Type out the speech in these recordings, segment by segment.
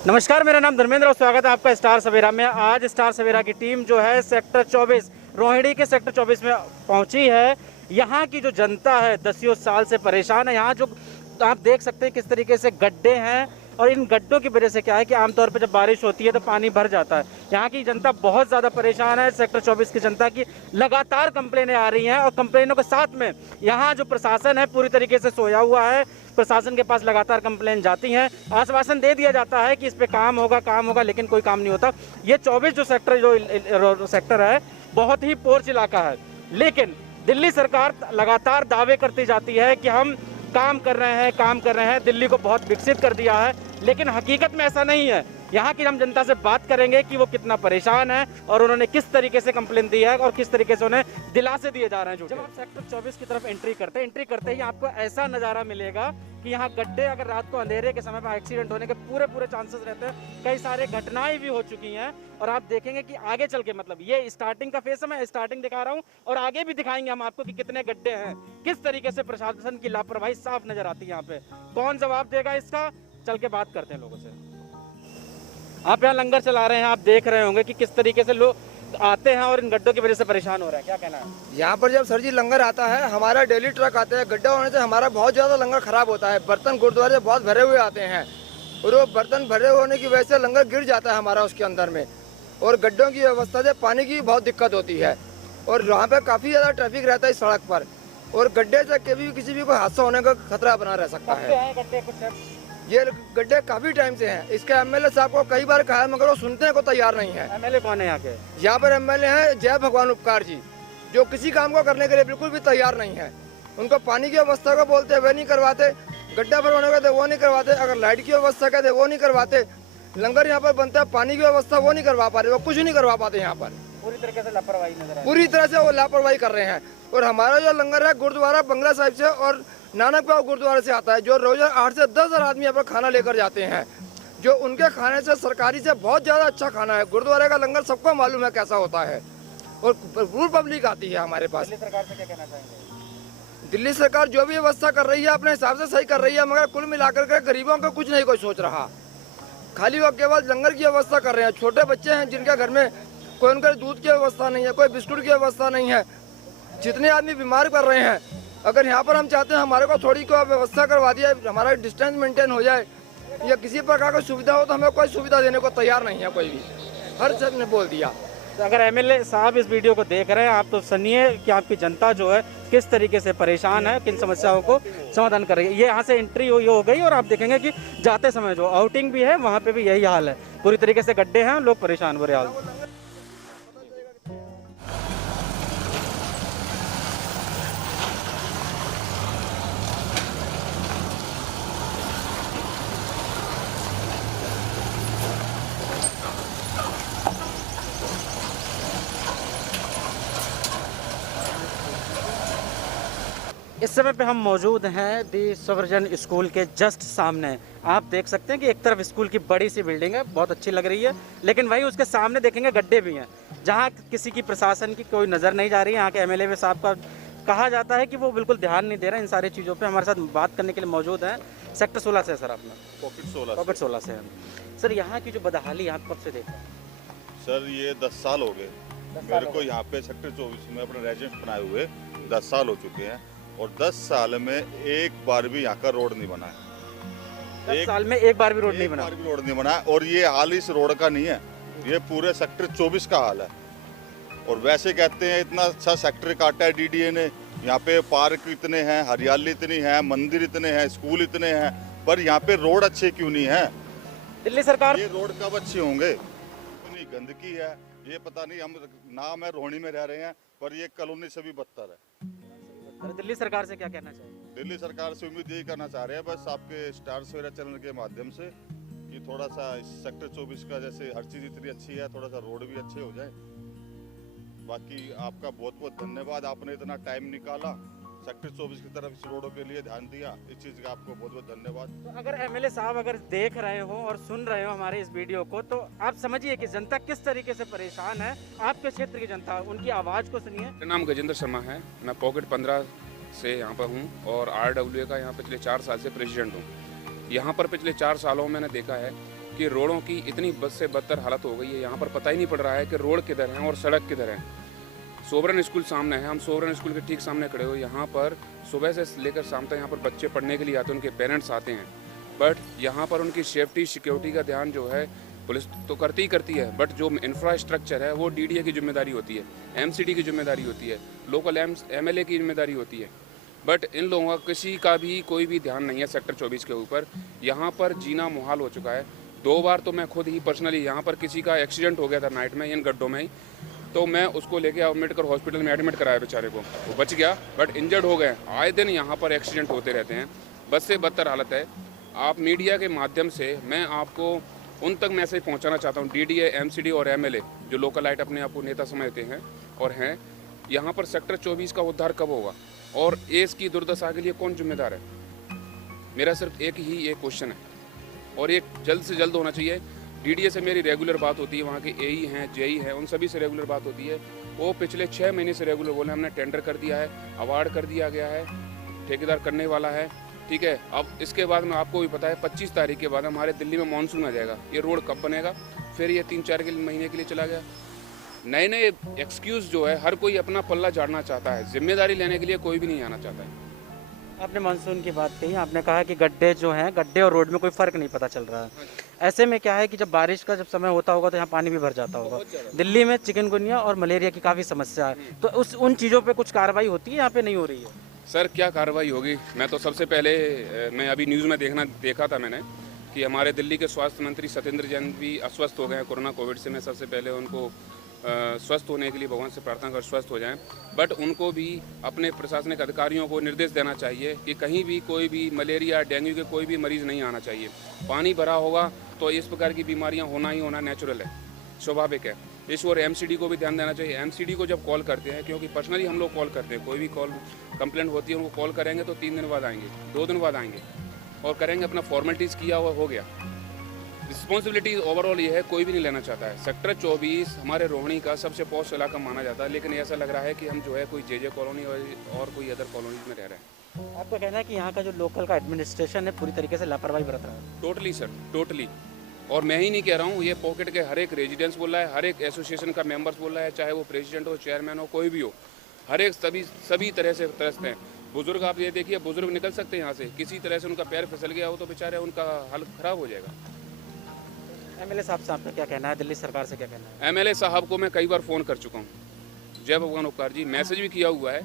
नमस्कार, मेरा नाम धर्मेंद्र और स्वागत है आपका स्टार सवेरा में। आज स्टार सवेरा की टीम जो है सेक्टर 24 रोहिणी के सेक्टर 24 में पहुंची है। यहाँ की जो जनता है दसियों साल से परेशान है। यहाँ जो आप देख सकते हैं किस तरीके से गड्ढे हैं और इन गड्ढों की वजह से क्या है कि आमतौर पर जब बारिश होती है तो पानी भर जाता है। यहाँ की जनता बहुत ज़्यादा परेशान है। सेक्टर 24 की जनता की लगातार कंप्लेनें आ रही हैं और कंप्लेनों के साथ में यहाँ जो प्रशासन है पूरी तरीके से सोया हुआ है। प्रशासन के पास लगातार कंप्लेन जाती हैं, आश्वासन दे दिया जाता है कि इस पे काम होगा, लेकिन कोई काम नहीं होता। ये 24 जो सेक्टर है बहुत ही पोर्च इलाका है, लेकिन दिल्ली सरकार लगातार दावे करती जाती है कि हम काम कर रहे हैं, दिल्ली को बहुत विकसित कर दिया है, लेकिन हकीकत में ऐसा नहीं है। यहाँ की हम जनता से बात करेंगे कि वो कितना परेशान है और उन्होंने किस तरीके से कंप्लेन दी है और किस तरीके से उन्हें दिलासे दिए जा रहे हैं। जब आप सेक्टर 24 की तरफ एंट्री करते ही आपको ऐसा नज़ारा मिलेगा कि यहाँ गड्ढे, अगर रात को अंधेरे के समय पर एक्सीडेंट होने के पूरे चांसेस रहते हैं। कई सारे घटनाएं भी हो चुकी हैं और आप देखेंगे कि आगे चल के, मतलब ये स्टार्टिंग का फेस है, मैं स्टार्टिंग दिखा रहा हूँ और आगे भी दिखाएंगे हम आपको कि कितने गड्ढे हैं, किस तरीके से प्रशासन की लापरवाही साफ नजर आती है। यहाँ पे कौन जवाब देगा इसका, चल के बात करते हैं लोगों से। आप यहाँ लंगर चला रहे हैं, आप देख रहे होंगे कि किस तरीके से लोग आते हैं और इन गड्ढों की वजह से परेशान हो रहे हैं। क्या कहना है? यहाँ पर जब सर जी लंगर आता है, हमारा डेली ट्रक आते हैं, गड्ढा होने से हमारा बहुत ज़्यादा लंगर खराब होता है। बर्तन गुरुद्वारे से बहुत भरे हुए आते हैं और वो बर्तन भरे होने की वजह से लंगर गिर जाता है हमारा उसके अंदर में, और गड्ढों की व्यवस्था से पानी की बहुत दिक्कत होती है और वहाँ पे काफ़ी ज़्यादा ट्रैफिक रहता है इस सड़क पर, और गड्ढे से कभी किसी भी कोई हादसा होने का खतरा बना रह सकता है। ये गड्ढे काफी टाइम से हैं। इसके एमएलए साहब को कई बार कहा है मगर वो सुनने को तैयार नहीं है। एमएलए कौन है यहाँ के? यहाँ पर एमएलए हैं जय भगवान उपकार जी, जो किसी काम को करने के लिए बिल्कुल भी तैयार नहीं है। उनको पानी की व्यवस्था को बोलते वे नहीं करवाते, गड्ढा भरवाने कहते वो नहीं करवाते, अगर लाइट की व्यवस्था कहते वो नहीं करवाते, लंगर यहाँ पर बनता है पानी की व्यवस्था वो नहीं करवा पा रहे, वो कुछ नहीं करवा पाते। यहाँ पर पूरी तरीके से लापरवाही नजर आ रही है। पूरी तरह से वो लापरवाही कर रहे हैं। और हमारा जो लंगर है गुरुद्वारा बंगला साहिब से और नानक पाव गुरुद्वारे से आता है, जो रोज 8 से 10 हज़ार आदमी यहाँ पर खाना लेकर जाते हैं, जो उनके खाने से सरकारी से बहुत ज़्यादा अच्छा खाना है। गुरुद्वारे का लंगर सबको मालूम है कैसा होता है और भरपूर पब्लिक आती है हमारे पास। दिल्ली सरकार से क्या कहना चाहेंगे? दिल्ली सरकार जो भी व्यवस्था कर रही है अपने हिसाब से सही कर रही है, मगर कुल मिलाकर के गरीबों का कुछ नहीं कोई सोच रहा। खाली वो केवल लंगर की व्यवस्था कर रहे हैं। छोटे बच्चे हैं जिनके घर में कोई उनके दूध की व्यवस्था नहीं है, कोई बिस्कुट की व्यवस्था नहीं है। जितने आदमी बीमार कर रहे हैं, अगर यहाँ पर हम चाहते हैं हमारे को थोड़ी को व्यवस्था करवा दिया, हमारा डिस्टेंस मेंटेन हो जाए या किसी प्रकार की सुविधा हो, तो हमें कोई सुविधा देने को तैयार नहीं है कोई भी। हर सब ने बोल दिया। तो अगर एमएलए साहब इस वीडियो को देख रहे हैं, आप तो सुनिए कि आपकी जनता जो है किस तरीके से परेशान है, किन समस्याओं को समाधान कर रही है। ये यहाँ से एंट्री हो गई और आप देखेंगे कि जाते समय जो आउटिंग भी है वहाँ पे भी यही हाल है। पूरी तरीके से गड्ढे हैं, लोग परेशान, बुरे हाल। इस समय पे हम मौजूद हैं दी सवर्जन स्कूल के जस्ट सामने। आप देख सकते हैं कि एक तरफ स्कूल की बड़ी सी बिल्डिंग है, बहुत अच्छी लग रही है, लेकिन वही उसके सामने देखेंगे गड्ढे भी हैं, जहां किसी की प्रशासन की कोई नज़र नहीं जा रही है। यहाँ के एमएलए साहब का कहा जाता है कि वो बिल्कुल ध्यान नहीं दे रहे इन सारी चीज़ों पर। हमारे साथ बात करने के लिए मौजूद हैं सेक्टर 16 से। सर आपने पॉकेट 16 से हैं सर। यहाँ की जो बदहाली यहाँ कब से देखा? सर ये 10 साल हो गए मेरे को यहाँ पे सेक्टर 24 में अपने रेजिडेंस बनाए हुए 10 साल हो चुके हैं, और 10 साल में एक बार भी यहाँ का रोड नहीं बना है। 10 साल में एक बार भी रोड नहीं बना है। और ये हाल इस रोड का नहीं है, ये पूरे सेक्टर 24 का हाल है। और वैसे कहते हैं इतना अच्छा सेक्टर काटा है डीडीए ने, यहाँ पे पार्क इतने हैं, हरियाली इतनी है, मंदिर इतने हैं, स्कूल इतने हैं, पर यहाँ पे रोड अच्छे क्यों नहीं है? दिल्ली सरकार ये रोड कब अच्छे होंगे? इतनी गंदगी है, ये पता नहीं। हम नाम है रोहिणी में रह रहे हैं, पर ये कॉलोनी से भी बदतर है। दिल्ली सरकार से क्या कहना चाहिए? दिल्ली सरकार से उम्मीद यही करना चाह रहे हैं बस आपके स्टार सवेरा चैनल के माध्यम से कि थोड़ा सा सेक्टर 24 का, जैसे हर चीज़ इतनी अच्छी है, थोड़ा सा रोड भी अच्छे हो जाए। बाकी आपका बहुत बहुत धन्यवाद, आपने इतना टाइम निकाला सेक्टर 24 की तरफ इस रोडों के लिए ध्यान दिया, इस चीज़ का आपको बहुत बहुत धन्यवाद। तो अगर एमएलए साहब अगर देख रहे हो और सुन रहे हो हमारे इस वीडियो को, तो आप समझिए कि जनता किस तरीके से परेशान है। आपके क्षेत्र की जनता, उनकी आवाज़ को सुनिए। मेरा नाम गजेंद्र शर्मा है, मैं पॉकेट 15 से यहाँ पर हूँ और RWA का यहाँ पिछले 4 साल से प्रेसिडेंट हूँ। यहाँ पर पिछले 4 सालों में मैंने देखा है कि रोडों की इतनी बद से बदतर हालत हो गई है, यहाँ पर पता ही नहीं पड़ रहा है कि रोड किधर है और सड़क किधर है। सोवरन स्कूल सामने है, हम सोवरन स्कूल के ठीक सामने खड़े हो, यहाँ पर सुबह से लेकर शाम तक यहाँ पर बच्चे पढ़ने के लिए आते हैं, उनके पेरेंट्स आते हैं, बट यहाँ पर उनकी सेफ्टी सिक्योरिटी का ध्यान जो है पुलिस तो करती ही करती है, बट जो इंफ्रास्ट्रक्चर है वो डीडीए की जिम्मेदारी होती है, एमसीडी की जिम्मेदारी होती है, लोकल एमएलए की जिम्मेदारी होती है, बट इन लोगों का किसी का भी कोई भी ध्यान नहीं है सेक्टर 24 के ऊपर। यहाँ पर जीना मुहाल हो चुका है। 2 बार तो मैं खुद ही पर्सनली यहाँ पर किसी का एक्सीडेंट हो गया था नाइट में इन गड्ढों में ही, तो मैं उसको लेके अम्बेडकर हॉस्पिटल में एडमिट कराया बेचारे को, वो बच गया बट इंजर्ड हो गए। आए दिन यहाँ पर एक्सीडेंट होते रहते हैं, बद से बदतर हालत है। आप मीडिया के माध्यम से मैं आपको उन तक मैसेज पहुँचाना चाहता हूँ, डीडीए, एमसीडी और एमएलए जो लोकल लाइट अपने आप को नेता समझते हैं और हैं, यहाँ पर सेक्टर 24 का उद्धार कब होगा और एस की दुर्दशा के लिए कौन जिम्मेदार है? मेरा सिर्फ एक ही ये क्वेश्चन है और ये जल्द से जल्द होना चाहिए। डीडीए से मेरी रेगुलर बात होती है, वहाँ के एई हैं, जेई हैं, उन सभी से रेगुलर बात होती है। वो पिछले 6 महीने से रेगुलर बोले हमने टेंडर कर दिया है, अवार्ड कर दिया गया है, ठेकेदार करने वाला है, ठीक है। अब इसके बाद में आपको भी पता है 25 तारीख के बाद हमारे दिल्ली में मानसून आ जाएगा, ये रोड कब बनेगा? फिर ये 3-4 महीने के लिए चला गया। नए नए एक्सक्यूज़ जो है हर कोई अपना पल्ला झाड़ना चाहता है, जिम्मेदारी लेने के लिए कोई भी नहीं आना चाहता है। आपने मानसून की बात कही, आपने कहा कि गड्ढे जो हैं, गड्ढे और रोड में कोई फ़र्क नहीं पता चल रहा है। ऐसे में क्या है कि जब बारिश का समय होता होगा तो यहाँ पानी भी भर जाता होगा। दिल्ली में चिकनगुनिया और मलेरिया की काफ़ी समस्या है, तो उन चीज़ों पे कुछ कार्रवाई होती है, यहाँ पे नहीं हो रही है? सर क्या कार्रवाई होगी? मैं तो सबसे पहले मैं अभी न्यूज़ में देखा था मैंने कि हमारे दिल्ली के स्वास्थ्य मंत्री सत्येंद्र जैन भी अस्वस्थ हो गए हैं कोरोना कोविड से। मैं सबसे पहले उनको स्वस्थ होने के लिए भगवान से प्रार्थना कर स्वस्थ हो जाएं, बट उनको भी अपने प्रशासनिक अधिकारियों को निर्देश देना चाहिए कि कहीं भी कोई भी मलेरिया, डेंगू के कोई भी मरीज़ नहीं आना चाहिए। पानी भरा होगा तो इस प्रकार की बीमारियां होना ही होना नेचुरल है, स्वाभाविक है। इस और एमसीडी को भी ध्यान देना चाहिए। एमसीडी को जब कॉल करते हैं, क्योंकि पर्सनली हम लोग कॉल करते हैं, कोई भी कॉल कंप्लेंट होती है उनको कॉल करेंगे तो 3 दिन बाद आएंगे, 2 दिन बाद आएंगे और करेंगे, अपना फॉर्मेलिटीज़ किया हुआ हो गया। रिस्पॉन्सिबिलिटी ओवरऑल ये है, कोई भी नहीं लेना चाहता है। सेक्टर 24 हमारे रोहिणी का सबसे पॉश इलाका माना जाता है, लेकिन ऐसा लग रहा है कि हम जो है कोई जे कॉलोनी और कोई अदर कॉलोनीज में रह रहे हैं। आपका कहना है कि यहाँ का जो लोकल का एडमिनिस्ट्रेशन है पूरी तरीके से लापरवाही बरत रहा है? Totally sir, totally. और मैं ही नहीं कह रहा हूँ, ये पॉकेट के हर एक रेजिडेंट्स बोल रहा है, हर एक एसोसिएशन का मेंबर्स बोल रहा है, चाहे वो प्रेसिडेंट हो, चेयरमैन हो, कोई भी हो, हर एक सभी तरह से त्रस्त हैं। बुजुर्ग आप ये देखिए, बुजुर्ग निकल सकते हैं यहाँ से, किसी तरह से उनका पैर फिसल गया हो तो बेचारे उनका हाल खराब हो जाएगा। एमएलए साहब से आपका क्या कहना है, दिल्ली सरकार से क्या कहना है? एमएलए साहब को मैं कई बार फ़ोन कर चुका हूँ, जय भगवान उपकार जी, मैसेज भी किया हुआ है,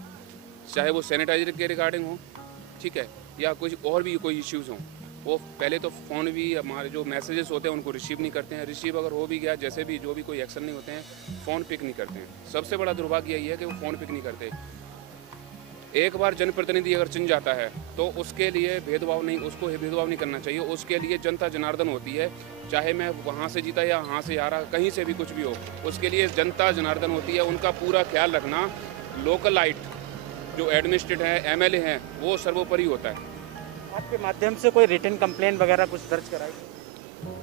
चाहे वो सैनिटाइजर के रिगार्डिंग हो, ठीक है, या कुछ और भी कोई इश्यूज़ हों। वो पहले तो फ़ोन भी, हमारे जो मैसेजेस होते हैं उनको रिसीव नहीं करते हैं, रिसीव अगर हो भी गया, जैसे भी जो भी कोई एक्शन नहीं होते हैं, फ़ोन पिक नहीं करते हैं। सबसे बड़ा दुर्भाग्य यही है कि वो फ़ोन पिक नहीं करते। एक बार जनप्रतिनिधि अगर चिन जाता है तो उसके लिए भेदभाव नहीं करना चाहिए। उसके लिए जनता जनार्दन होती है, चाहे मैं वहाँ से जीता या यहाँ से आ रहा, कहीं से भी कुछ भी हो, उसके लिए जनता जनार्दन होती है। उनका पूरा ख्याल रखना, लोकलाइट जो एडमिनिस्ट्रेट है, एमएलए हैं, वो सर्वोपरि होता है। आपके माध्यम से कोई रिटन कंप्लेंट वगैरह कुछ दर्ज कराई?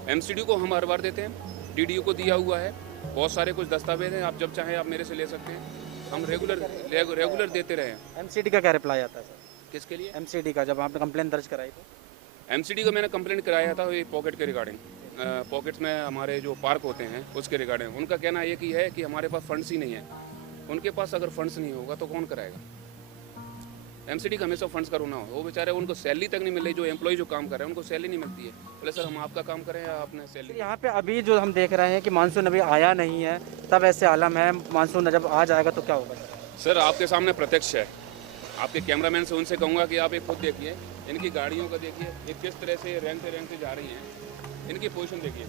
एमसीडी को हम हर बार देते हैं, डीडीओ को दिया हुआ है, बहुत सारे कुछ दस्तावेज हैं, आप जब चाहें आप मेरे से ले सकते हैं, हम रेगुलर देते रहे हैं। एमसीडी का क्या रिप्लाई आता है सर? किसके लिए? एमसीडी का, जब आपने कंप्लेंट दर्ज कराई तो? एमसीडी को मैंने कंप्लेंट कराया था ये पॉकेट के रिगार्डिंग, पॉकेट्स में हमारे जो पार्क होते हैं उसके रिगार्डिंग। उनका कहना एक ही है कि हमारे पास फंड्स ही नहीं है। उनके पास अगर फंड्स नहीं होगा तो कौन कराएगा? एमसीडी का हमेशा फंड्स का रोना हो, वो बेचारे उनको सैलरी तक नहीं मिल रही, जो एम्प्लॉय जो काम कर रहे हैं उनको सैलरी नहीं मिलती है। बोले सर हम आपका काम करें या आपने सैलरी? यहाँ पे अभी जो हम देख रहे हैं कि मानसून अभी आया नहीं है, तब ऐसे आलम है, मानसून जब आ जाएगा तो क्या होगा? सर आपके सामने प्रत्यक्ष है, आपके कैमरामैन से उनसे कहूँगा कि आप एक खुद देखिए, इनकी गाड़ियों का देखिए, ये किस तरह से रेंगते जा रही हैं, इनकी पोजीशन देखिए।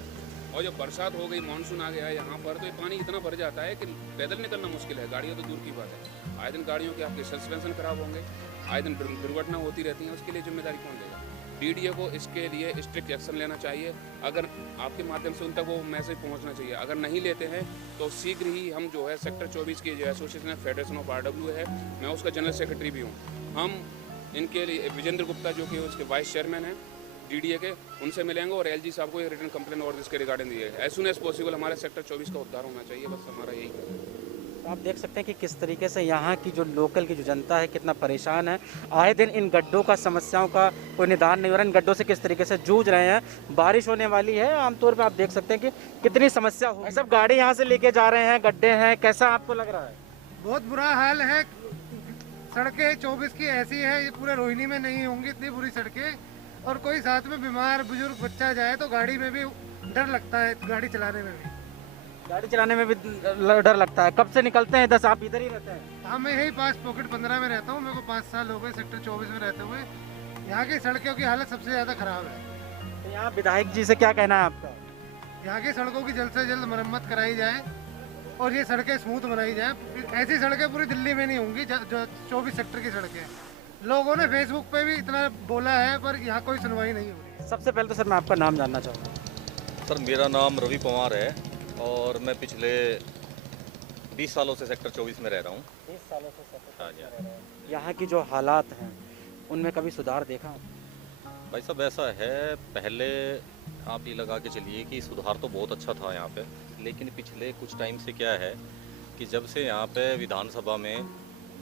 और जब बरसात हो गई, मानसून आ गया है यहाँ पर, तो ये पानी इतना भर जाता है कि पैदल निकलना मुश्किल है, गाड़ियों तो दूर की बात है। आए दिन गाड़ियों के आपके सस्पेंशन खराब होंगे, आए दिन दुर्घटना होती रहती है, उसके लिए जिम्मेदारी कौन लेगा? डीडीए को इसके लिए स्ट्रिक्ट एक्शन लेना चाहिए। अगर आपके माध्यम से उन तक वो मैसेज पहुंचना चाहिए, अगर नहीं लेते हैं तो शीघ्र ही हम जो है सेक्टर 24 की जो एसोसिएशन है, फेडरेशन ऑफ आरडब्ल्यू है, मैं उसका जनरल सेक्रेटरी भी हूँ, हम इनके लिए विजेंद्र गुप्ता जो कि उसके वाइस चेयरमैन हैं डीडीए के, उनसे मिलेंगे और एलजी साहब को एक रिटन कंप्लेंट और इसके रिगार्डिंग दिए एज सुन एज पॉसिबल। हमारे सेक्टर 24 का उद्धार होना चाहिए, बस हमारा यही है। तो आप देख सकते हैं कि किस तरीके से यहाँ की जो लोकल की जो जनता है कितना परेशान है। आए दिन इन गड्ढों का समस्याओं का कोई निदान नहीं हो रहा, इन गड्ढों से किस तरीके से जूझ रहे हैं। बारिश होने वाली है, आमतौर पे आप देख सकते हैं कि कितनी समस्या हो। सब गाड़ी यहाँ से लेके जा रहे हैं, गड्ढे हैं, कैसा आपको लग रहा है? बहुत बुरा हाल है। सड़कें 24 की ऐसी है, ये पूरे रोहिणी में नहीं होंगी इतनी बुरी सड़कें। और कोई साथ में बीमार बुजुर्ग बच्चा जाए तो गाड़ी में भी डर लगता है, गाड़ी चलाने में भी डर लगता है। कब से निकलते हैं? 10 आप इधर ही रहते हैं? हाँ, मैं यही पास पॉकेट 15 में रहता हूँ। मेरे को 5 साल हो गए सेक्टर 24 में रहते हुए। यहाँ की सड़कों की हालत सबसे ज़्यादा ख़राब है। तो यहाँ विधायक जी से क्या कहना है आपका? यहाँ की सड़कों की जल्द से जल्द मरम्मत कराई जाए और ये सड़कें स्मूथ बनाई जाए। ऐसी सड़कें पूरी दिल्ली में नहीं होंगी जो 24 सेक्टर की सड़कें। लोगों ने फेसबुक पे भी इतना बोला है, पर यहाँ कोई सुनवाई नहीं हो रही। सबसे पहले तो सर मैं आपका नाम जानना चाहूँगा। सर, मेरा नाम रवि पवार है और मैं पिछले 20 सालों से सेक्टर 24 में रह रहा हूँ। 20 सालों से सेक्टर हाँ जी। यहाँ की जो हालात हैं उनमें कभी सुधार देखा? भाई साहब, ऐसा है, पहले आप ये लगा के चलिए कि सुधार तो बहुत अच्छा था यहाँ पे, लेकिन पिछले कुछ टाइम से क्या है कि जब से यहाँ पे विधानसभा में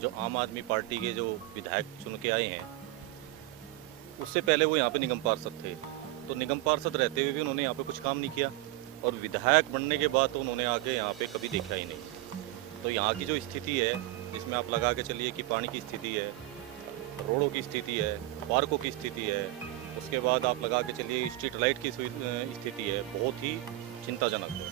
जो आम आदमी पार्टी के जो विधायक चुन के आए हैं, उससे पहले वो यहाँ पे निगम पार्षद थे। तो निगम पार्षद रहते हुए भी उन्होंने यहाँ पे कुछ काम नहीं किया, और विधायक बनने के बाद तो उन्होंने आगे यहाँ पे कभी देखा ही नहीं। तो यहाँ की जो स्थिति है, जिसमें आप लगा के चलिए कि पानी की स्थिति है, रोडों की स्थिति है, पार्कों की स्थिति है, उसके बाद आप लगा के चलिए स्ट्रीट लाइट की स्थिति है, बहुत ही चिंताजनक है।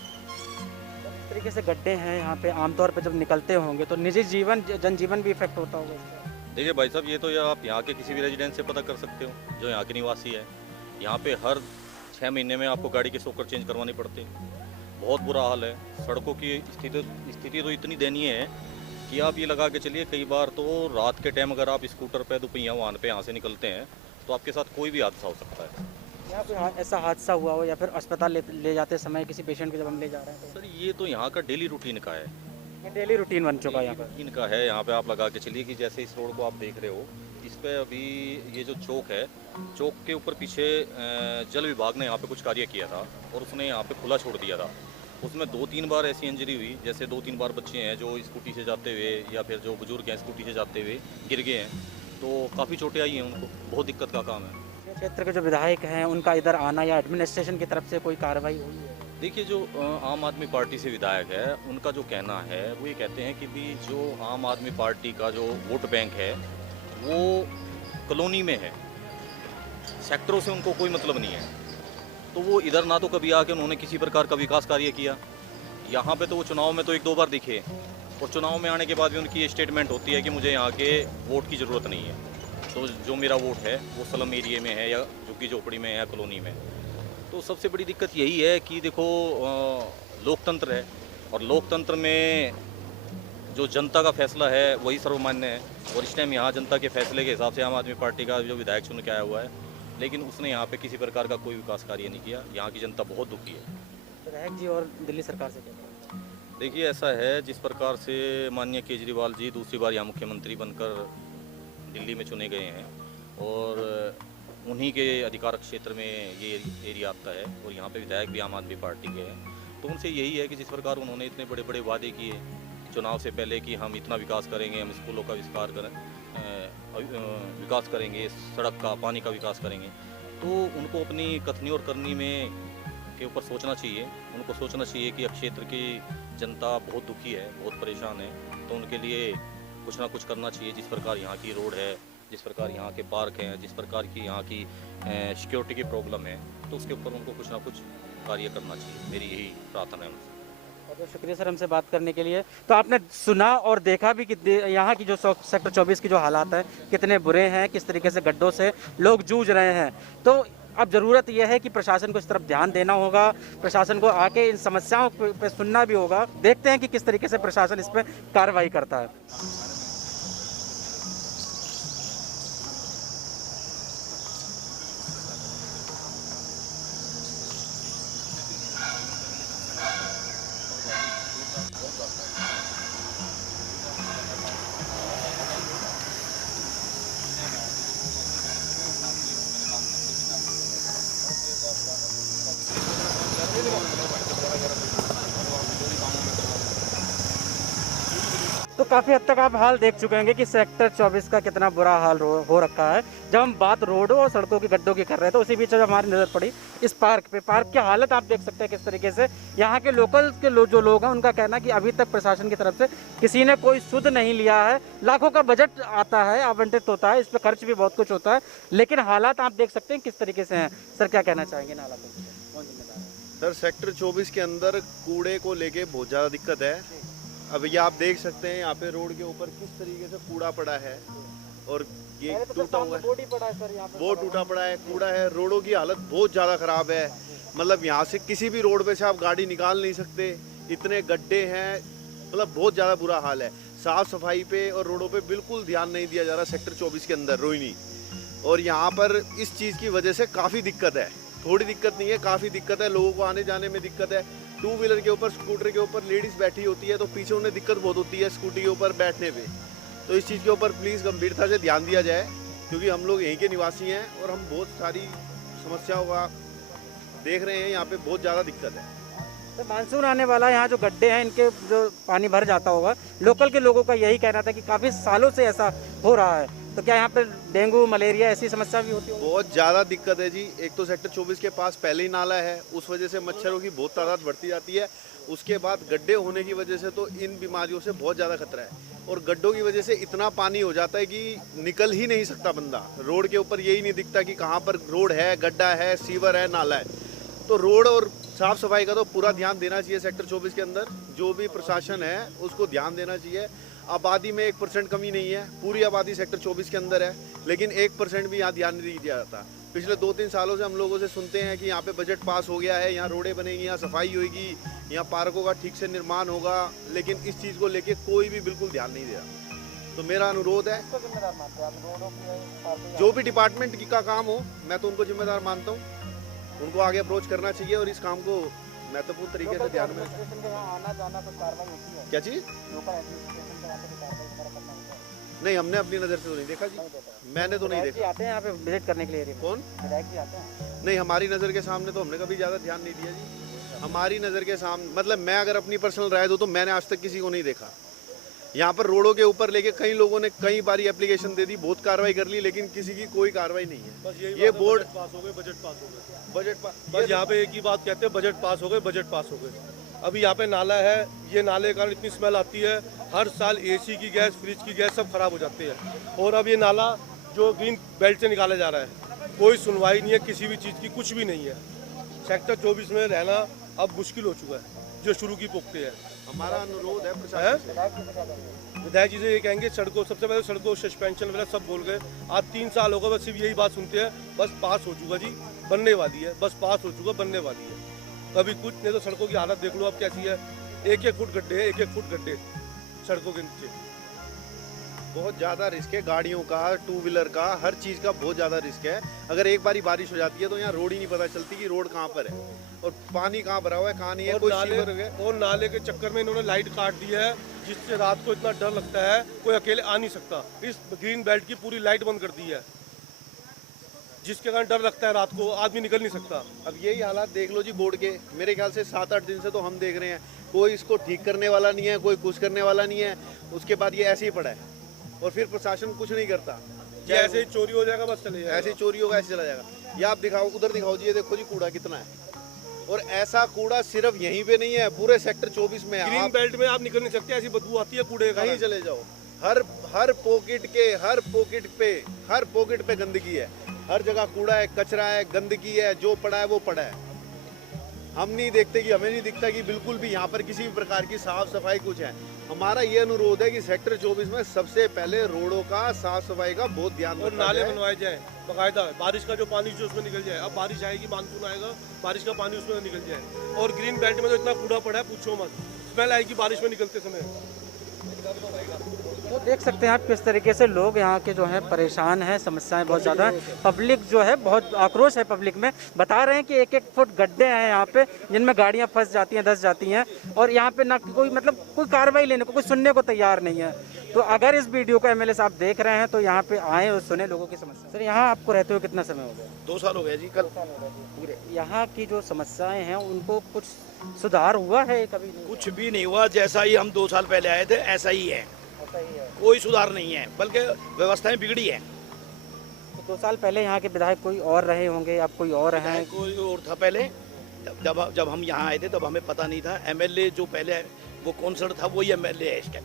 इस तरीके से गड्ढे हैं यहाँ पे, आमतौर पे जब निकलते होंगे तो निजी जीवन जनजीवन भी इफेक्ट होता होगा इससे। देखिए भाई साहब, ये तो आप यहाँ के किसी भी रेजिडेंट से पता कर सकते हो जो यहाँ के निवासी है। यहाँ पे हर 6 महीने में आपको गाड़ी के शॉकर चेंज करवाने पड़ते हैं। बहुत बुरा हाल है। सड़कों की स्थिति तो इतनी दयनीय है कि आप ये लगा के चलिए, कई बार तो रात के टाइम अगर आप स्कूटर पे दोपहिया वाहन पे यहाँ से निकलते हैं तो आपके साथ कोई भी हादसा हो सकता है। यहाँ कोई ऐसा हादसा हुआ हो या फिर अस्पताल ले जाते समय किसी पेशेंट को जब हम ले जा रहे हैं? सर, ये तो यहाँ का डेली रूटीन का है। ये डेली रूटीन बन चुका है यहाँ पर। इनका है यहाँ पे, आप लगा के चलिए कि जैसे इस रोड को आप देख रहे हो, इस पे अभी ये जो चौक है, चौक के ऊपर पीछे जल विभाग ने यहाँ पे कुछ कार्य किया था और उसने यहाँ पे खुला छोड़ दिया था। उसमें 2-3 बार ऐसी इंजरी हुई, जैसे 2-3 बार बच्चे हैं जो स्कूटी से जाते हुए या फिर जो बुजुर्ग हैं स्कूटी से जाते हुए गिर गए हैं, तो काफ़ी चोटें आई हैं उनको। बहुत दिक्कत का काम है। क्षेत्र के जो विधायक हैं उनका इधर आना या एडमिनिस्ट्रेशन की तरफ से कोई कार्रवाई हुई है? देखिए, जो आम आदमी पार्टी से विधायक है, उनका जो कहना है वो ये कहते हैं कि भी जो आम आदमी पार्टी का जो वोट बैंक है वो कॉलोनी में है, सेक्टरों से उनको कोई मतलब नहीं है। तो वो इधर ना तो कभी आके उन्होंने किसी प्रकार का विकास कार्य किया। यहाँ पे तो वो चुनाव में तो 1-2 बार दिखे, और चुनाव में आने के बाद भी उनकी ये स्टेटमेंट होती है कि मुझे यहाँ के वोट की ज़रूरत नहीं है। तो जो मेरा वोट है वो स्लम एरिया में है या झुग्गी झोपड़ी में है या कॉलोनी में। तो सबसे बड़ी दिक्कत यही है कि देखो, लोकतंत्र है और लोकतंत्र में जो जनता का फैसला है वही सर्वमान्य है। और इस टाइम यहाँ जनता के फैसले के हिसाब से आम आदमी पार्टी का जो विधायक चुन के आया हुआ है, लेकिन उसने यहाँ पे किसी प्रकार का कोई विकास कार्य नहीं किया। यहाँ की जनता बहुत दुखी है। विधायक जी और दिल्ली सरकार से क्या? देखिए, ऐसा है, जिस प्रकार से माननीय केजरीवाल जी दूसरी बार यहाँ मुख्यमंत्री बनकर दिल्ली में चुने गए हैं और उन्हीं के अधिकार क्षेत्र में ये एरिया आता है और यहाँ पे विधायक भी आम आदमी पार्टी के हैं, तो उनसे यही है कि जिस प्रकार उन्होंने इतने बड़े बड़े वादे किए चुनाव से पहले कि हम इतना विकास करेंगे, हम स्कूलों का विकास करेंगे, सड़क का, पानी का विकास करेंगे, तो उनको अपनी कथनी और करनी में के ऊपर सोचना चाहिए। उनको सोचना चाहिए कि अब क्षेत्र की जनता बहुत दुखी है, बहुत परेशान है, तो उनके लिए कुछ ना कुछ करना चाहिए। जिस प्रकार यहाँ की रोड है, जिस प्रकार यहाँ के पार्क हैं, जिस प्रकार की यहाँ की सिक्योरिटी की प्रॉब्लम है, तो उसके ऊपर उनको कुछ ना कुछ कार्य करना चाहिए। मेरी यही प्रार्थना है उनसे। बहुत शुक्रिया सर हमसे बात करने के लिए। तो आपने सुना और देखा भी कि यहाँ की जो सेक्टर 24 की जो हालात हैं कितने बुरे हैं, किस तरीके से गड्ढों से लोग जूझ रहे हैं। तो अब ज़रूरत यह है कि प्रशासन को इस तरफ ध्यान देना होगा, प्रशासन को आके इन समस्याओं पे सुनना भी होगा। देखते हैं कि किस तरीके से प्रशासन इस पर कार्रवाई करता है। तो काफ़ी हद तक आप हाल देख चुके होंगे कि सेक्टर 24 का कितना बुरा हाल हो रखा है। जब हम बात रोडों और सड़कों के गड्ढों की कर रहे थे, उसी बीच जब हमारी नज़र पड़ी इस पार्क पे, पार्क की हालत आप देख सकते हैं किस तरीके से। यहाँ के लोकल के जो लोग हैं उनका कहना है कि अभी तक प्रशासन की तरफ से किसी ने कोई सुध नहीं लिया है। लाखों का बजट आता है, आवंटित होता है, इस पर खर्च भी बहुत कुछ होता है, लेकिन हालात आप देख सकते हैं किस तरीके से हैं। सर क्या कहना चाहेंगे इन हालातों को, कौन जिम्मेदार है? सर सेक्टर 24 के अंदर कूड़े को लेके बहुत ज़्यादा दिक्कत है। अब ये आप देख सकते हैं यहाँ पे रोड के ऊपर किस तरीके से कूड़ा पड़ा है और ये टूटा हुआ है, वो टूटा पड़ा है, कूड़ा है। रोडों की हालत बहुत ज़्यादा ख़राब है। मतलब यहाँ से किसी भी रोड पे से आप गाड़ी निकाल नहीं सकते, इतने गड्ढे हैं, मतलब बहुत ज़्यादा बुरा हाल है। साफ़ सफाई पे और रोडों पे बिल्कुल ध्यान नहीं दिया जा रहा सेक्टर 24 के अंदर रोहिणी। और यहाँ पर इस चीज़ की वजह से काफ़ी दिक्कत है, थोड़ी दिक्कत नहीं है, काफ़ी दिक्कत है। लोगों को आने जाने में दिक्कत है। टू व्हीलर के ऊपर, स्कूटर के ऊपर लेडीज़ बैठी होती है तो पीछे उन्हें दिक्कत बहुत होती है स्कूटी के ऊपर बैठने पे। तो इस चीज़ के ऊपर प्लीज़ गंभीरता से ध्यान दिया जाए, क्योंकि हम लोग यहीं के निवासी हैं और हम बहुत सारी समस्याओं का देख रहे हैं। यहाँ पे बहुत ज़्यादा दिक्कत है। तो मानसून आने वाला है, यहाँ जो गड्ढे हैं इनके जो पानी भर जाता होगा, लोकल के लोगों का यही कहना था कि काफ़ी सालों से ऐसा हो रहा है। तो क्या यहाँ पे डेंगू, मलेरिया ऐसी समस्या भी होती है? बहुत ज़्यादा दिक्कत है जी। एक तो सेक्टर 24 के पास पहले ही नाला है, उस वजह से मच्छरों की बहुत तादाद बढ़ती जाती है। उसके बाद गड्ढे होने की वजह से तो इन बीमारियों से बहुत ज़्यादा खतरा है। और गड्ढों की वजह से इतना पानी हो जाता है कि निकल ही नहीं सकता बंदा। रोड के ऊपर यही नहीं दिखता कि कहाँ पर रोड है, गड्ढा है, सीवर है, नाला है। तो रोड और साफ़ सफाई का तो पूरा ध्यान देना चाहिए सेक्टर 24 के अंदर। जो भी प्रशासन है उसको ध्यान देना चाहिए। आबादी में 1% कमी नहीं है, पूरी आबादी सेक्टर 24 के अंदर है, लेकिन 1% भी यहाँ ध्यान नहीं दिया जाता। पिछले 2-3 सालों से हम लोगों से सुनते हैं कि यहाँ पे बजट पास हो गया है, यहाँ रोडें बनेंगी, यहाँ सफाई होगी, यहाँ पार्कों का ठीक से निर्माण होगा, लेकिन इस चीज़ को लेके कोई भी बिल्कुल ध्यान नहीं दे रहा। तो मेरा अनुरोध है, जो भी डिपार्टमेंट की का काम हो, मैं तो उनको जिम्मेदार मानता हूँ। उनको आगे अप्रोच करना चाहिए और इस काम को महत्वपूर्ण तरीके से ध्यान में। क्या चीज़? नहीं, हमने अपनी नज़र से तो नहीं देखा जी, मैंने तो नहीं देखा। आते हैं यहाँ पे विजिट करने के लिए? कौन? विधायक जी आते हैं? नहीं, हमारी नज़र के सामने तो हमने कभी ज़्यादा ध्यान नहीं दिया जी। हमारी नज़र के सामने मतलब मैं अगर अपनी पर्सनल राय दूँ तो मैंने आज तक किसी को नहीं देखा। यहाँ पर रोडों के ऊपर लेके कई लोगों ने कई बारी एप्लीकेशन दे दी, बहुत कार्रवाई कर ली, लेकिन किसी की कोई कार्रवाई नहीं है। बस ये बोर्ड पास हो गए, बजट पास हो गए, बजट बस यहाँ पे एक ही बात कहते हैं, बजट पास हो गए, बजट पास हो गए। अभी यहाँ पे नाला है, ये नाले के कारण इतनी स्मेल आती है, हर साल एसी की गैस, फ्रिज की गैस सब खराब हो जाती है। और अब ये नाला जो ग्रीन बेल्ट से निकाला जा रहा है, कोई सुनवाई नहीं है, किसी भी चीज़ की कुछ भी नहीं है। सेक्टर 24 में रहना अब मुश्किल हो चुका है, जो शुरू की पुख्ते है। हमारा अनुरोध है प्रशासन से। विधायक जी से ये कहेंगे सड़कों, सबसे पहले सड़कों सस्पेंशन वगैरह सब बोल गए। आज 3 साल होगा बस सिर्फ यही बात सुनते हैं, बस पास हो चुका जी, बनने वाली है, बस पास हो चुका, बनने वाली है। कभी कुछ नहीं तो सड़कों की हालत देख लो अब कैसी है, 1-1 फुट गड्ढे, 1-1 फुट गड्ढे सड़कों के नीचे। बहुत ज़्यादा रिस्क है गाड़ियों का, टू व्हीलर का, हर चीज़ का बहुत ज़्यादा रिस्क है। अगर एक बारी बारिश हो जाती है तो यहाँ रोड ही नहीं पता चलती कि रोड कहाँ पर है और पानी कहाँ भरा हुआ है, कहाँ नहीं है। कोई और नाले के चक्कर में इन्होंने लाइट काट दी है, जिससे रात को इतना डर लगता है, कोई अकेले आ नहीं सकता। इस ग्रीन बेल्ट की पूरी लाइट बंद कर दी है, जिसके कारण डर लगता है, रात को आदमी निकल नहीं सकता। अब यही हालात देख लो जी बोर्ड के, मेरे ख्याल से 7-8 दिन से तो हम देख रहे हैं, कोई इसको ठीक करने वाला नहीं है, कोई कुछ करने वाला नहीं है। उसके बाद ये ऐसे ही पड़ा है और फिर प्रशासन कुछ नहीं करता। ये ऐसे ही चोरी हो जाएगा, बस चले जाएगा, ऐसे ही चोरी होगा, ऐसे चला जाएगा। ये आप दिखाओ, उधर दिखाओ जी, ये देखो जी कूड़ा कितना है। और ऐसा कूड़ा सिर्फ यहीं पे नहीं है, पूरे सेक्टर 24 में। ग्रीन बेल्ट में आप निकल नहीं सकते, ऐसी बदबू आती है कूड़े का। कहीं चले जाओ, हर पॉकेट पे गंदगी है, हर जगह कूड़ा है, कचरा है, गंदगी है, जो पड़ा है वो पड़ा है। हम नहीं देखते कि, हमें नहीं दिखता कि बिल्कुल भी यहाँ पर किसी भी प्रकार की साफ सफाई कुछ है। हमारा ये अनुरोध है कि सेक्टर 24 में सबसे पहले रोडों का साफ सफाई का बहुत ध्यान और नाले बनवाए जाए बाकायदा, बारिश का जो पानी जो उसमें निकल जाए। अब बारिश आएगी, मानसून आएगा, बारिश का पानी उसमें निकल जाए। और ग्रीन बेल्ट में तो इतना कूड़ा पड़ा है, पूछो मत, स्मेल आएगी बारिश में निकलते समय। तो देख सकते हैं आप किस तरीके से लोग यहाँ के जो है परेशान हैं, समस्याएं बहुत ज़्यादा है। पब्लिक जो है बहुत आक्रोश है पब्लिक में, बता रहे हैं कि 1-1 फुट गड्ढे हैं यहाँ पे, जिनमें गाड़ियाँ फंस जाती हैं, धंस जाती हैं, और यहाँ पे ना कोई मतलब कोई कार्रवाई लेने को, कोई सुनने को तैयार नहीं है। तो अगर इस वीडियो को एमएलए साहब देख रहे हैं तो यहाँ पे आए और सुने लोगों की समस्या। सर, यहाँ आपको रहते हुए कितना समय हो गया? 2 साल हो गया जी। कल पूरे यहाँ की जो समस्याएं हैं उनको कुछ सुधार हुआ है कभी? नहीं, कुछ भी नहीं हुआ, जैसा ही हम 2 साल पहले आए थे ऐसा ही है। सही है। कोई सुधार नहीं है, बल्कि व्यवस्थाएं बिगड़ी है। तो 2 साल पहले यहाँ के विधायक कोई और रहे होंगे, अब कोई और हैं। कोई और था पहले, जब हम यहाँ आए थे तब हमें पता नहीं था। एमएलए जो पहले वो कौंसलर था वही एमएलए है इस टाइम।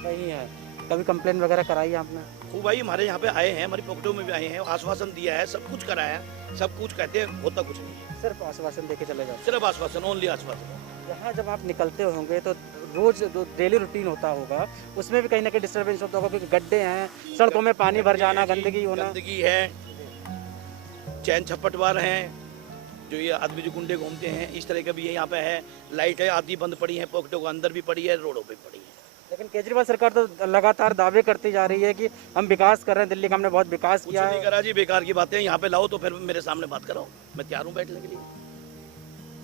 वही है। कभी कंप्लेन वगैरह कराई आपने? वो भाई हमारे यहाँ पे आए हैं, हमारी पॉकेटों में भी आए हैं, आश्वासन दिया है, सब कुछ कराया, सब कुछ कहते हैं, होता कुछ नहीं है। सिर्फ आश्वासन देके चले जाओ। सिर्फ आश्वासन, ओनली आश्वासन। यहाँ जब आप निकलते होंगे तो रोज जो डेली रूटीन होता होगा उसमें भी कहीं ना कहीं डिस्टर्बेंस होता होगा, क्योंकि गड्ढे हैं, सड़कों में पानी भर जाना, गंदगी होना। गंदगी है, चैन छप्पटवार हैं, जो ये आदमी जो गुंडे घूमते हैं, इस तरह का भी यहाँ पे है। लाइट है आधी बंद पड़ी है, पॉकेटों के अंदर भी पड़ी है, रोडों पे पड़ी है। लेकिन केजरीवाल सरकार तो लगातार दावे करती जा रही है कि हम विकास कर रहे हैं, दिल्ली का हमने बहुत विकास कुछ किया नहीं है। करा जी, बेकार की बातें। यहाँ पे लाओ तो फिर मेरे सामने बात कराओ, मैं तैयार हूँ बैठने के लिए।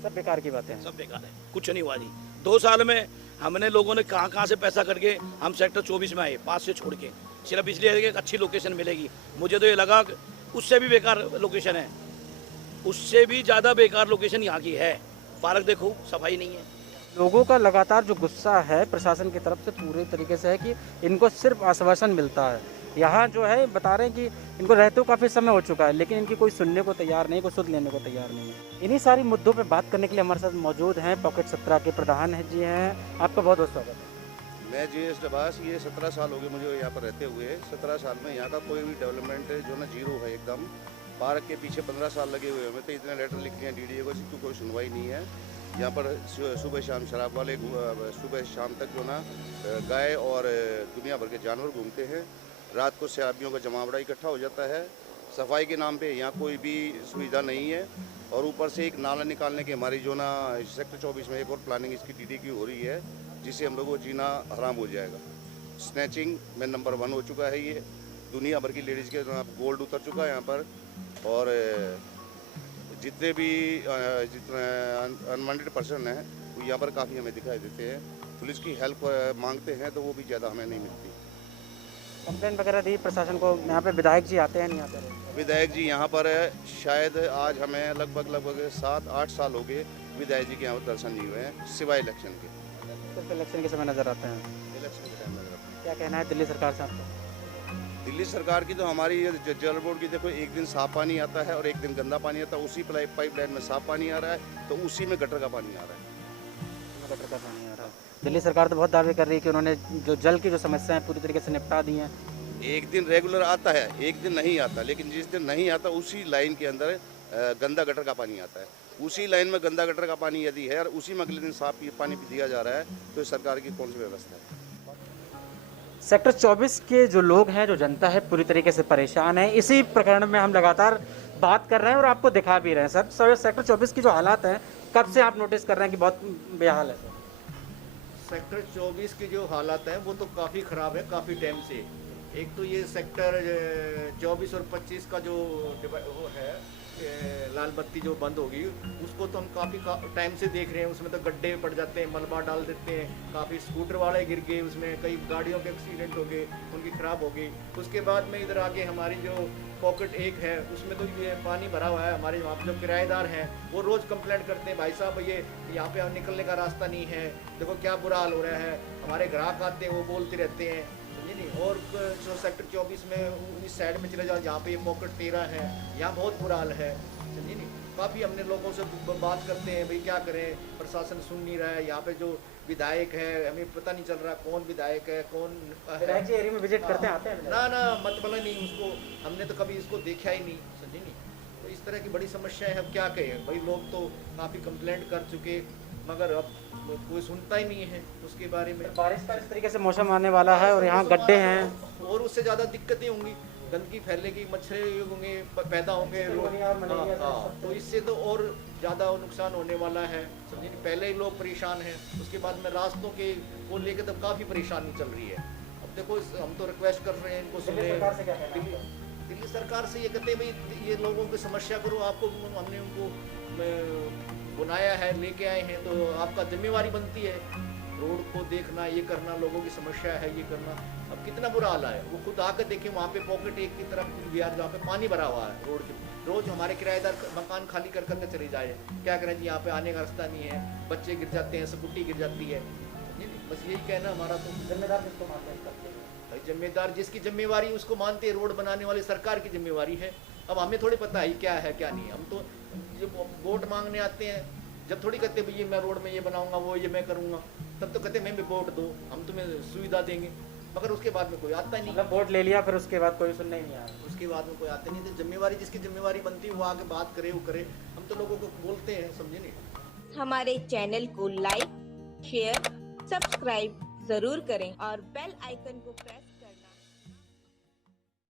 सब बेकार की बातें हैं। सब बेकार है, कुछ नहीं हुआ जी। 2 साल में हमने लोगों ने कहाँ से पैसा करके हम सेक्टर 24 में आए, 5 से छोड़ के, सिर्फ इसलिए कि एक अच्छी लोकेशन मिलेगी। मुझे तो ये लगा कि उससे भी बेकार लोकेशन है, उससे भी ज़्यादा बेकार लोकेशन यहाँ की है। पार्क देखो, सफाई नहीं है। लोगों का लगातार जो गुस्सा है प्रशासन की तरफ से पूरे तरीके से है कि इनको सिर्फ आश्वासन मिलता है। यहाँ जो है बता रहे हैं कि इनको रहते हुए काफ़ी समय हो चुका है, लेकिन इनकी कोई सुनने को तैयार नहीं, कोई सुध लेने को तैयार नहीं है। इन्हीं सारी मुद्दों पे बात करने के लिए हमारे साथ मौजूद हैं पॉकेट 17 के प्रधान है जी हैं। आपका बहुत बहुत स्वागत है। मैं GS डबास, ये 17 साल हो गए मुझे यहाँ पर रहते हुए। 17 साल में यहाँ का कोई भी डेवलपमेंट जो ना जीरो है एकदम। पार्क के पीछे 15 साल लगे हुए हमें, तो इतने लेटर लिख लिए DDA को, जिसकी कोई सुनवाई नहीं है। यहाँ पर सुबह शाम शराब वाले सुबह शाम तक जो ना गाय और दुनिया भर के जानवर घूमते हैं। रात को शराबियों का जमावड़ा इकट्ठा हो जाता है। सफाई के नाम पे यहाँ कोई भी सुविधा नहीं है। और ऊपर से एक नाला निकालने की हमारी जो ना सेक्टर 24 में एक और प्लानिंग इसकी DD की हो रही है, जिससे हम लोगों को जीना हराम हो जाएगा। स्नैचिंग में नंबर 1 हो चुका है ये। दुनिया भर की लेडीज़ के गोल्ड उतर चुका है यहाँ पर। और जितने भी अनवांटेड पर्सन हैं वो यहाँ पर काफ़ी हमें दिखाई देते हैं। पुलिस की हेल्प मांगते हैं तो वो भी ज़्यादा हमें नहीं मिलती। कंप्लेंट वगैरह दी प्रशासन को? यहाँ पे विधायक जी आते हैं नहीं आते? विधायक जी यहाँ पर शायद आज हमें लगभग 7-8 साल हो गए विधायक जी के यहाँ पर दर्शन नहीं हुए हैं, सिवाय इलेक्शन के। सिर्फ इलेक्शन के समय नज़र आते हैं। इलेक्शन के टाइम नजर आते हैं। क्या कहना है दिल्ली सरकार से आपका? दिल्ली सरकार की तो हमारी ये जल बोर्ड की देखो, एक दिन साफ पानी आता है और एक दिन गंदा पानी आता है। उसी पाइपलाइन में साफ पानी आ रहा है तो उसी में गटर का पानी आ रहा है। गटर का पानी आ रहा है। दिल्ली सरकार तो बहुत दावे कर रही है कि उन्होंने जो जल की जो समस्या है पूरी तरीके से निपटा दी हैं। एक दिन रेगुलर आता है, एक दिन नहीं आता, लेकिन जिस दिन नहीं आता उसी लाइन के अंदर गंदा गटर का पानी आता है। उसी लाइन में गंदा गटर का पानी यदि है और उसी में अगले दिन साफ पानी दिया जा रहा है तो सरकार की कौन सी व्यवस्था है? सेक्टर 24 के जो लोग हैं, जो जनता है, पूरी तरीके से परेशान है। इसी प्रकरण में हम लगातार बात कर रहे हैं और आपको दिखा भी रहे हैं। सर, सेक्टर 24 की जो हालात हैं, कब से आप नोटिस कर रहे हैं कि बहुत बेहाल है? सेक्टर 24 की जो हालात हैं वो तो काफ़ी ख़राब है, काफ़ी टाइम से। एक तो ये सेक्टर 24 और 25 का जो वो है लाल बत्ती जो बंद होगी, उसको तो हम काफ़ी टाइम से देख रहे हैं। उसमें तो गड्ढे पड़ जाते हैं, मलबा डाल देते हैं, काफ़ी स्कूटर वाले गिर गए उसमें, कई गाड़ियों के एक्सीडेंट हो गए, उनकी ख़राब हो गई। उसके बाद में इधर आके हमारी जो पॉकेट 1 है उसमें तो ये पानी भरा हुआ है। हमारे वहाँ पर जो किराएदार हैं वो रोज़ कंप्लेंट करते हैं, भाई साहब ये यहाँ पे निकलने का रास्ता नहीं है, देखो क्या बुरा हाल हो रहा है। हमारे ग्राहक आते हैं वो बोलते रहते हैं, समझे नहीं। और जो सेक्टर 24 में इस साइड में चले जाओ जहाँ पे ये पॉकेट 13 है, यहाँ बहुत बुरा हाल है, समझे नहीं। काफ़ी हमने लोगों से बात करते हैं, भाई क्या करें, प्रशासन सुन नहीं रहा है। यहाँ पे जो विधायक है हमें पता नहीं चल रहा कौन विधायक है, कौन विधायक जी एरिया में विजिट करते हैं, आते हैं? ना मतलब नहीं, उसको हमने तो कभी इसको देखा ही नहीं, समझे नहीं। तो इस तरह की बड़ी समस्या है। हम क्या कहें भाई, लोग तो काफ़ी कंप्लेंट कर चुके मगर अब कोई सुनता ही नहीं है उसके बारे में। बारिश का इस तरीके से मौसम आने वाला है और यहाँ गड्ढे हैं और उससे ज़्यादा दिक्कतें होंगी, गंदगी फैलेगी, मच्छर होंगे, पैदा होंगे लोग। तो इससे तो और ज़्यादा नुकसान होने वाला है, समझिए। पहले ही लोग परेशान हैं, उसके बाद में रास्तों के को लेकर तो काफ़ी परेशानी चल रही है। अब देखो हम तो रिक्वेस्ट कर रहे हैं इनको सुने। दिल्ली सरकार से ये कहते हैं भाई ये लोगों की समस्या करो, आपको हमने उनको बुलाया है, लेके आए हैं, तो आपका जिम्मेवारी बनती है रोड को देखना, ये करना, लोगों की समस्या है ये करना। अब कितना बुरा हाल है, वो खुद आकर देखें वहाँ पे पॉकेट 1 की तरफ बिहार जहाँ पे पानी भरा हुआ है रोड के। रोज हमारे किराएदार मकान खाली कर करके चले जाए, क्या करें जी, यहाँ पे आने का रास्ता नहीं है, बच्चे गिर जाते हैं, स्कूटी गिर जाती है, बस यही कहना हमारा। तो जिम्मेदार किसको मानते हैं इसका? जिम्मेदार जिसकी जिम्मेवारी उसको मानते हैं, रोड बनाने वाली सरकार की जिम्मेवारी है। अब हमें थोड़ी पता है क्या है क्या नहीं। हम तो जब वोट मांगने आते हैं, जब थोड़ी कहते भैया मैं रोड में ये बनाऊंगा, वो ये मैं करूंगा, तब तो कहते मैं भी वोट दो, हम तुम्हें सुविधा देंगे, मगर उसके बाद में कोई आता नहीं। मतलब वोट ले लिया फिर उसके बाद कोई सुनने ही नहीं आया। उसके बाद में कोई आता नहीं। तो जिम्मेवारी जिसकी जिम्मेवारी बनती है वो आके बात करे, वो करे। हम तो लोगों को बोलते हैं, समझे नहीं। हमारे चैनल को लाइक, शेयर, सब्सक्राइब जरूर करें और बेल आइकन को प्रेस